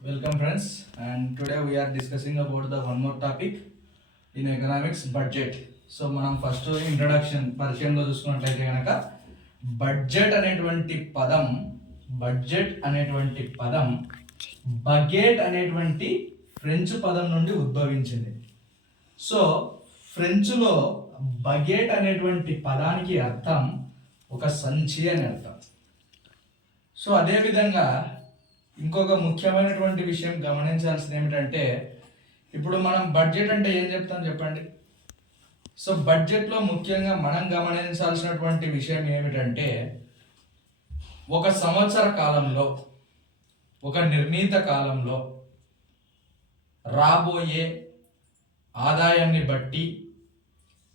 Welcome friends, and today we are discussing about the one more topic in economics, budget. So మనం first introduction పరిచయంలో చూసుకున్నట్లయితే కనుక budget అనేటువంటి పదం baguette అనేటువంటి French పదం నుండి ఉద్భవించింది. సో ఫ్రెంచ్లో బగెట్ అనేటువంటి పదానికి అర్థం ఒక సంచి అని అర్థం. సో అదేవిధంగా ఇంకొక ముఖ్యమైనటువంటి విషయం గమనించాల్సింది ఏమిటంటే, ఇప్పుడు మనం బడ్జెట్ అంటే ఏం చెప్తాం చెప్పండి. సో బడ్జెట్లో ముఖ్యంగా మనం గమనించాల్సినటువంటి విషయం ఏమిటంటే, ఒక సంవత్సర కాలంలో, ఒక నిర్ణీత కాలంలో రాబోయే ఆదాయాన్ని బట్టి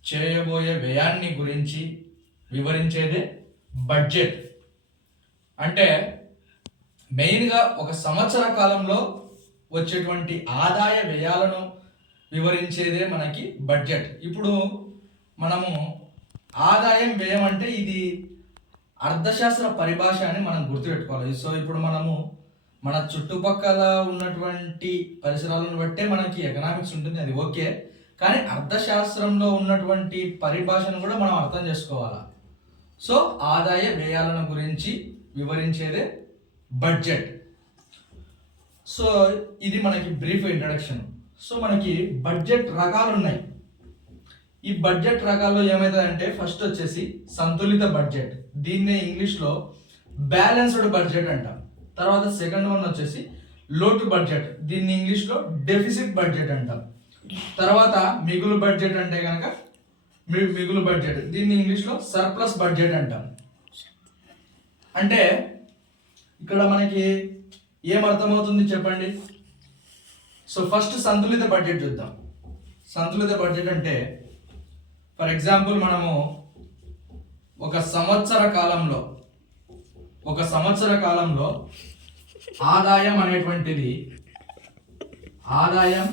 చేయబోయే వ్యయాన్ని గురించి వివరించేదే బడ్జెట్. అంటే మెయిన్గా ఒక సంవత్సర కాలంలో వచ్చేటువంటి ఆదాయ వ్యయాలను వివరించేదే మనకి బడ్జెట్. ఇప్పుడు మనము ఆదాయం వ్యయం అంటే ఇది అర్థశాస్త్ర పరిభాష అని మనం గుర్తుపెట్టుకోవాలి. సో ఇప్పుడు మనము మన చుట్టుపక్కల ఉన్నటువంటి పరిసరాలను బట్టే మనకి ఎకనామిక్స్ ఉంటుంది, అది ఓకే. కానీ అర్థశాస్త్రంలో ఉన్నటువంటి పరిభాషను కూడా మనం అర్థం చేసుకోవాలి. సో ఆదాయ వ్యయాలను గురించి వివరించేదే బడ్జెట్. సో ఇది మనకి బ్రీఫ్ ఇంట్రడక్షన్. సో మనకి బడ్జెట్ రకాలు ఉన్నాయి. ఈ బడ్జెట్ రకాల్లో ఏమవుతుందంటే, ఫస్ట్ వచ్చేసి సంతులిత బడ్జెట్, దీన్నే ఇంగ్లీష్లో బ్యాలెన్స్డ్ బడ్జెట్ అంటాం. తర్వాత సెకండ్ వన్ వచ్చేసి లోటు బడ్జెట్, దీన్ని ఇంగ్లీష్లో డెఫిసిట్ బడ్జెట్ అంటాం. తర్వాత మిగులు బడ్జెట్ అంటే కనుక మిగులు బడ్జెట్, దీన్ని ఇంగ్లీష్లో సర్ప్లస్ బడ్జెట్ అంటాం. అంటే ఇక్కడ మనకి ఏం అర్థమవుతుంది చెప్పండి. సో ఫస్ట్ సంతులిత బడ్జెట్ చూద్దాం. సంతులిత బడ్జెట్ అంటే ఫర్ ఎగ్జాంపుల్ మనము ఒక సంవత్సర కాలంలో ఆదాయం అనేటువంటిది ఆదాయం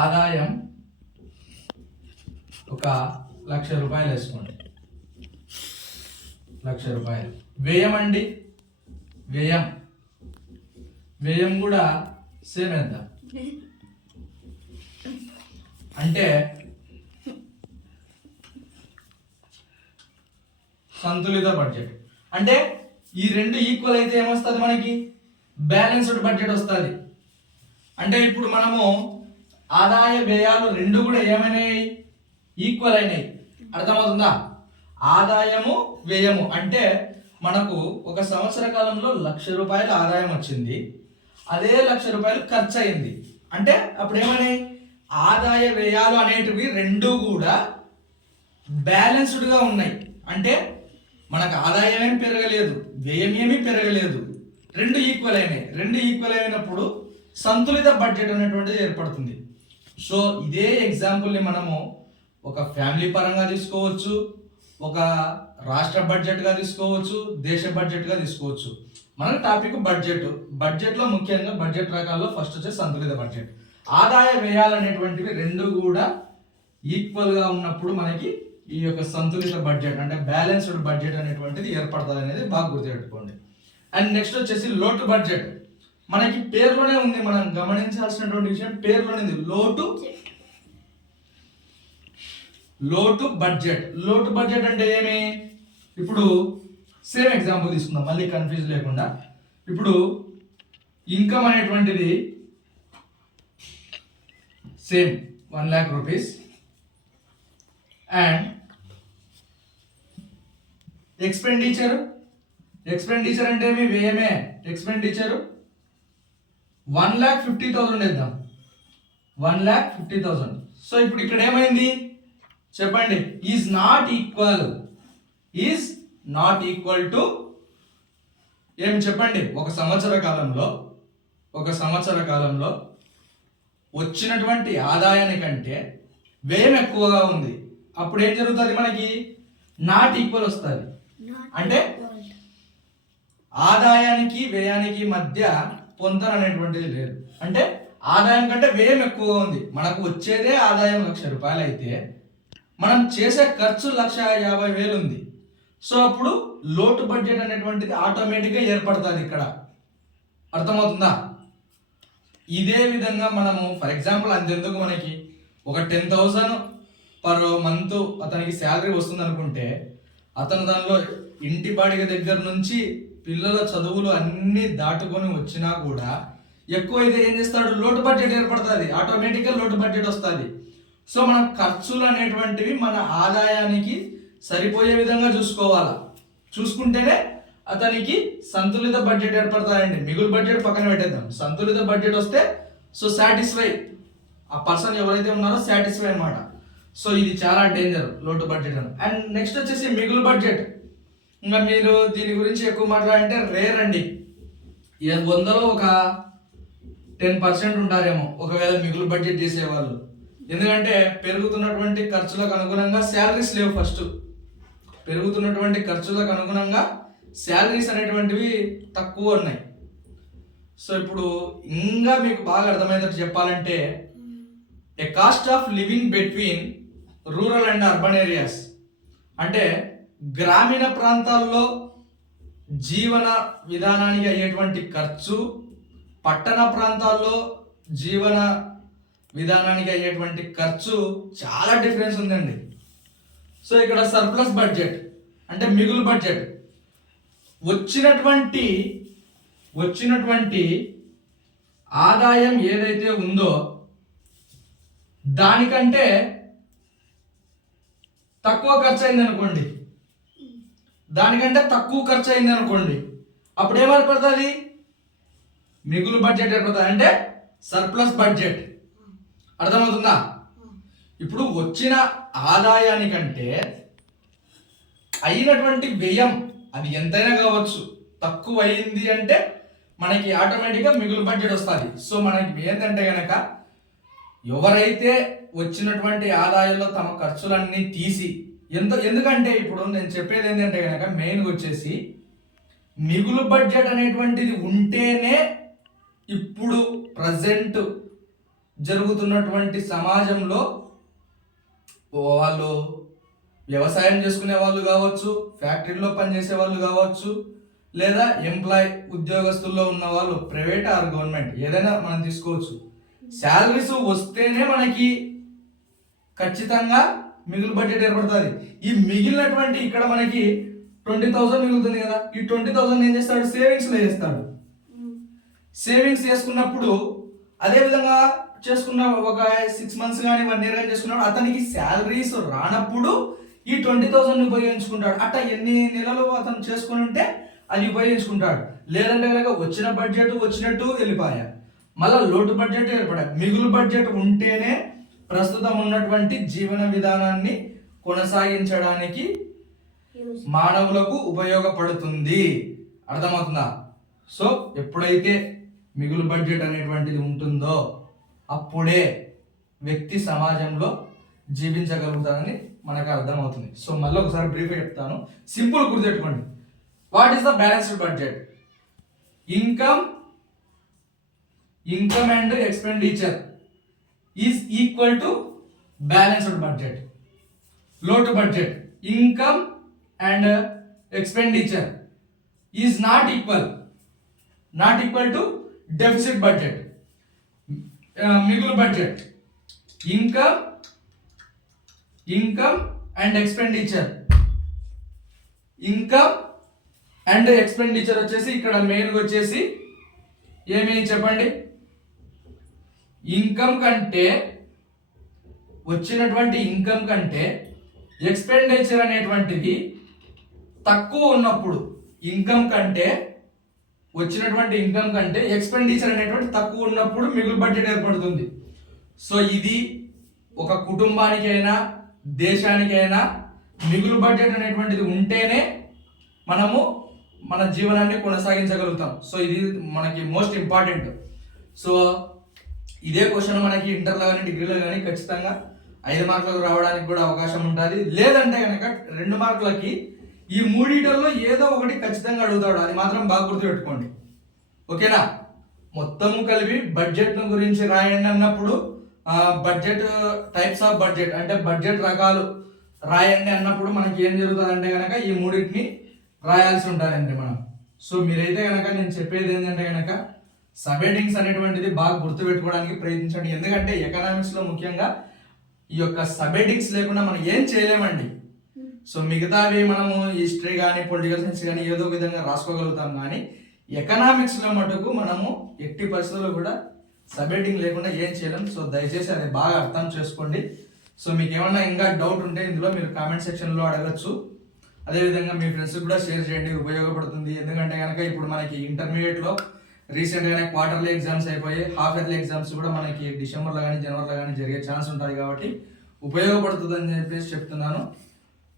1,00,000 రూపాయలు వేసుకోండి, 1,00,000 రూపాయలు. వ్యయం అండి, వ్యయం కూడా సేమ్ ఎంత అంటే సంతులిత బడ్జెట్. అంటే ఈ రెండు ఈక్వల్ అయితే ఏమొస్తుంది మనకి, బ్యాలెన్స్డ్ బడ్జెట్ వస్తుంది. అంటే ఇప్పుడు మనము ఆదాయ వ్యయాలు రెండు కూడా ఏమైనాయి, ఈక్వల్ అయినాయి. అర్థమవుతుందా? ఆదాయము వ్యయము అంటే మనకు ఒక సంవత్సర కాలంలో 1,00,000 రూపాయలు ఆదాయం వచ్చింది, అదే 1,00,000 రూపాయలు ఖర్చు అయింది. అంటే అప్పుడు ఏమైనాయి, ఆదాయ వ్యయాలు అనేటివి రెండు కూడా బ్యాలెన్స్డ్గా ఉన్నాయి. అంటే మనకు ఆదాయం ఏమి పెరగలేదు, వ్యయం ఏమీ పెరగలేదు, రెండు ఈక్వల్ అయినాయి. రెండు ఈక్వల్ అయినప్పుడు సంతులిత బడ్జెట్ అనేటువంటిది ఏర్పడుతుంది. సో ఇదే ఎగ్జాంపుల్ని మనము ఒక ఫ్యామిలీ పరంగా తీసుకోవచ్చు, ఒక రాష్ట్ర బడ్జెట్గా తీసుకోవచ్చు, దేశ బడ్జెట్గా తీసుకోవచ్చు. మన టాపిక్ బడ్జెట్లో ముఖ్యంగా బడ్జెట్ రకాల్లో ఫస్ట్ వచ్చే సంతులిత బడ్జెట్. ఆదాయ వ్యయాలు అనేటువంటివి రెండు కూడా ఈక్వల్గా ఉన్నప్పుడు మనకి ఈ యొక్క సంతులిత బడ్జెట్ అంటే బ్యాలెన్స్డ్ బడ్జెట్ అనేటువంటిది ఏర్పడుతుంది అనేది బాగా గుర్తుపెట్టుకోండి. అండ్ నెక్స్ట్ వచ్చేసి లోటు బడ్జెట్. మనకి పేరులోనే ఉంది, మనం గమనించాల్సినటువంటి విషయం పేరులోనే ఉంది, లోటు బడ్జెట్. లోటు బడ్జెట్ అంటే ఏమి, ఇప్పుడు సేమ్ ఎగ్జాంపుల్ తీసుకుందాం మళ్ళీ కన్ఫ్యూజ్ లేకుండా. ఇప్పుడు ఇన్కమ్ అనేటువంటిది సేమ్ 1,00,000 రూపీస్ అండ్ ఎక్స్పెండిచర్ అంటే ఏమి, వ్యయమే. ఎక్స్పెండిచర్ 1,50,000 వేద్దాం, 1,50,000. సో ఇప్పుడు ఇక్కడ ఏమైంది చెప్పండి, ఈజ్ నాట్ ఈక్వల్ టు ఏం చెప్పండి. ఒక సంవత్సర కాలంలో వచ్చినటువంటి ఆదాయానికంటే వ్యయం ఎక్కువగా ఉంది. అప్పుడు ఏం జరుగుతుంది, మనకి నాట్ ఈక్వల్ వస్తుంది. అంటే ఆదాయానికి వ్యయానికి మధ్య పొంతన అనేటువంటిది లేదు. అంటే ఆదాయం కంటే వ్యయం ఎక్కువగా ఉంది. మనకు వచ్చేదే ఆదాయం 1,00,000 రూపాయలు అయితే మనం చేసే ఖర్చు 1,50,000 ఉంది. సో అప్పుడు లోటు బడ్జెట్ అనేటువంటిది ఆటోమేటిక్గా ఏర్పడుతుంది ఇక్కడ. అర్థమవుతుందా? ఇదే విధంగా మనము ఫర్ ఎగ్జాంపుల్ అంతెందుకు మనకి ఒక 10,000 పర్ మంత్ అతనికి శాలరీ వస్తుంది అనుకుంటే అతను దానిలో ఇంటి బాడిగ దగ్గర నుంచి పిల్లల చదువులు అన్నీ దాటుకొని వచ్చినా కూడా ఎక్కువ అయితే ఏం చేస్తాడు, లోటు బడ్జెట్ ఏర్పడుతుంది, ఆటోమేటిక్గా లోటు బడ్జెట్ వస్తుంది. సో మన ఖర్చులు అనేటువంటివి మన ఆదాయానికి సరిపోయే విధంగా చూసుకోవాలా. చూసుకుంటేనే అతనికి సంతులిత బడ్జెట్ ఏర్పడతాయండి. మిగులు బడ్జెట్ పక్కన పెట్టేద్దాం, సంతులిత బడ్జెట్ వస్తే సో సాటిస్ఫై, ఆ పర్సన్ ఎవరైతే ఉన్నారో సాటిస్ఫై అనమాట. సో ఇది చాలా డేంజర్ లోటు బడ్జెట్ అని. అండ్ నెక్స్ట్ వచ్చేసి మిగులు బడ్జెట్. ఇంకా మీరు దీని గురించి ఎక్కువ మాట్లాడాలంటే రేర్ అండి. 100లో ఒక 10% ఉంటారేమో ఒకవేళ మిగులు బడ్జెట్ చేసేవాళ్ళు. ఎందుకంటే పెరుగుతున్నటువంటి ఖర్చులకు అనుగుణంగా శాలరీస్ లేవు. ఫస్ట్ పెరుగుతున్నటువంటి ఖర్చులకు అనుగుణంగా శాలరీస్ అనేటువంటివి తక్కువ ఉన్నాయి. సో ఇప్పుడు ఇంకా మీకు బాగా అర్థమైనట్టు చెప్పాలంటే a cost of living between rural and urban areas, అంటే గ్రామీణ ప్రాంతాల్లో జీవన విధానానికి అయ్యేటువంటి ఖర్చు, పట్టణ ప్రాంతాల్లో జీవన విధానానికి అయ్యేటువంటి ఖర్చు చాలా డిఫరెన్స్ ఉందండి. సో ఇక్కడ సర్ప్లస్ బడ్జెట్ అంటే మిగులు బడ్జెట్, వచ్చినటువంటి ఆదాయం ఏదైతే ఉందో దానికంటే తక్కువ ఖర్చు అయింది అనుకోండి, అప్పుడు ఏమేర్పడుతుంది, మిగులు బడ్జెట్ ఏర్పడుతుంది, అంటే సర్ప్లస్ బడ్జెట్. అర్థమవుతుందా? ఇప్పుడు వచ్చిన ఆదాయానికంటే అయినటువంటి వ్యయం అది ఎంతైనా కావచ్చు, తక్కువ అయింది అంటే మనకి ఆటోమేటిక్గా మిగులు బడ్జెట్ వస్తుంది. సో మనకి ఏంటంటే కనుక ఎవరైతే వచ్చినటువంటి ఆదాయంలో తమ ఖర్చులన్నీ తీసి ఎందుకంటే ఇప్పుడు నేను చెప్పేది ఏంటంటే కనుక మెయిన్గా వచ్చేసి మిగులు బడ్జెట్ అనేటువంటిది ఉంటేనే ఇప్పుడు ప్రజెంట్ జరుగుతున్నటువంటి సమాజంలో వాళ్ళు వ్యవసాయం చేసుకునే వాళ్ళు కావచ్చు, ఫ్యాక్టరీలో పనిచేసే వాళ్ళు కావచ్చు, లేదా ఉద్యోగస్తుల్లో ఉన్న వాళ్ళు, ప్రైవేట్ ఆర్ గవర్నమెంట్ ఏదైనా మనం తీసుకోవచ్చు. శాలరీస్ వస్తేనే మనకి ఖచ్చితంగా మిగులు బడ్జెట్ ఏర్పడుతుంది. ఈ మిగిలినటువంటి ఇక్కడ మనకి 20,000 మిగులుతుంది కదా, ఈ 20,000 ఏం చేస్తాడు, సేవింగ్స్లో చేస్తాడు. సేవింగ్స్ చేసుకున్నప్పుడు అదే విధంగా చేసుకున్న ఒక 6 months కానీ 1 year కానీ చేసుకున్నప్పుడు అతనికి శాలరీస్ రానప్పుడు ఈ 20,000 ఉపయోగించుకుంటాడు. అట్లా ఎన్ని నెలలు అతను చేసుకుని ఉంటే అది ఉపయోగించుకుంటాడు. లేదంటే కనుక వచ్చిన బడ్జెట్ వచ్చినట్టు వెళ్ళిపోయా, మళ్ళీ లోటు బడ్జెట్ ఏర్పడా. మిగులు బడ్జెట్ ఉంటేనే ప్రస్తుతం ఉన్నటువంటి జీవన విధానాన్ని కొనసాగించడానికి మానవులకు ఉపయోగపడుతుంది. అర్థమవుతుందా? సో ఎప్పుడైతే మిగులు బడ్జెట్ అనేటువంటిది ఉంటుందో అప్పుడే వ్యక్తి సమాజంలో జీవించగలుగుతారని మనకు అర్థమవుతుంది. సో మళ్ళీ ఒకసారి బ్రీఫ్గా చెప్తాను, సింపుల్ గుర్తుపెట్టుకోండి. What is the balanced budget? Income and expenditure is equal to balanced budget. లోటు budget, income and expenditure is not equal to deficit budget. మిగులు budget, income and expenditure. Income and expenditure వచ్చేసి ఇక్కడ మెయిన్గా వచ్చేసి ఏమి చెప్పండి, వచ్చినటువంటి ఇన్కమ్ కంటే ఎక్స్పెండిచర్ అనేటువంటిది తక్కువ ఉన్నప్పుడు, వచ్చినటువంటి ఇన్కమ్ కంటే ఎక్స్పెండిచర్ అనేటువంటి తక్కువ ఉన్నప్పుడు మిగులు బడ్జెట్ ఏర్పడుతుంది. సో ఇది ఒక కుటుంబానికైనా దేశానికైనా మిగులు బడ్జెట్ అనేటువంటిది ఉంటేనే మనము మన జీవనాన్ని కొనసాగించగలుగుతాం. సో ఇది మనకి మోస్ట్ ఇంపార్టెంట్. సో ఇదే క్వశ్చన్ మనకి ఇంటర్లో కానీ డిగ్రీలో కానీ ఖచ్చితంగా 5 మార్కులకు రావడానికి కూడా అవకాశం ఉంటుంది. లేదంటే కనుక 2 మార్కులకి ఈ మూడిటల్లో ఏదో ఒకటి ఖచ్చితంగా అడుగుతాడు. అది మాత్రం బాగా గుర్తుపెట్టుకోండి, ఓకేనా? మొత్తము కలిపి బడ్జెట్ గురించి రాయండి అన్నప్పుడు బడ్జెట్ టైప్స్ ఆఫ్ బడ్జెట్ అంటే బడ్జెట్ రకాలు రాయండి అన్నప్పుడు మనకి ఏం జరుగుతుంది అంటే కనుక ఈ మూడింటిని రాయాల్సి ఉంటుందండి మనం. సో మీరైతే కనుక నేను చెప్పేది ఏంటంటే కనుక సబ్ హెడ్డింగ్స్ అనేటువంటిది బాగా గుర్తుపెట్టుకోవడానికి ప్రయత్నించండి. ఎందుకంటే ఎకనామిక్స్ లో ముఖ్యంగా ఈ యొక్క సబ్ హెడ్డింగ్స్ లేకుండా మనం ఏం చేయలేమండి. సో మిగతావి మనము హిస్టరీ కానీ పొలిటికల్ సైన్స్ కానీ ఏదో విధంగా రాసుకోగలుగుతాం, కానీ ఎకనామిక్స్ లో మటుకు మనము ఎట్టి పరిస్థితుల్లో కూడా సబ్ హెడ్డింగ్ లేకుండా ఏం చేయలేం. సో దయచేసి అది బాగా అర్థం చేసుకోండి. సో మీకు ఏమన్నా ఇంకా డౌట్ ఉంటే ఇందులో మీరు కామెంట్ సెక్షన్లో అడగచ్చు. అదేవిధంగా మీ ఫ్రెండ్స్ కూడా షేర్ చేయండి, ఉపయోగపడుతుంది. ఎందుకంటే కనుక ఇప్పుడు మనకి ఇంటర్మీడియట్లో రీసెంట్గానే క్వార్టర్లీ ఎగ్జామ్స్ అయిపోయి, హాఫ్ ఇయర్లీ ఎగ్జామ్స్ కూడా మనకి డిసెంబర్లో కానీ జనవరిలో కానీ జరిగే ఛాన్స్ ఉంటుంది, కాబట్టి ఉపయోగపడుతుంది అని చెప్పేసి చెప్తున్నాను.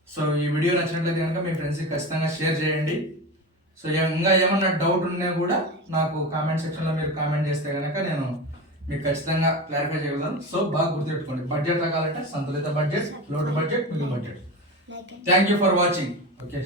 సో ఈ వీడియో నచ్చినట్లయితే కనుక మీ ఫ్రెండ్స్కి ఖచ్చితంగా షేర్ చేయండి. సో ఇంకా ఏమన్నా డౌట్ ఉన్నా కూడా నాకు కామెంట్ సెక్షన్లో మీరు కామెంట్ చేస్తే కనుక నేను మీకు ఖచ్చితంగా క్లారిఫై చేయగలను. సో బాగా గుర్తుపెట్టుకోండి, బడ్జెట్ రకాలంటే సంతులిత బడ్జెట్, లోటు బడ్జెట్, మిగులు budget. Thank you for watching. Okay.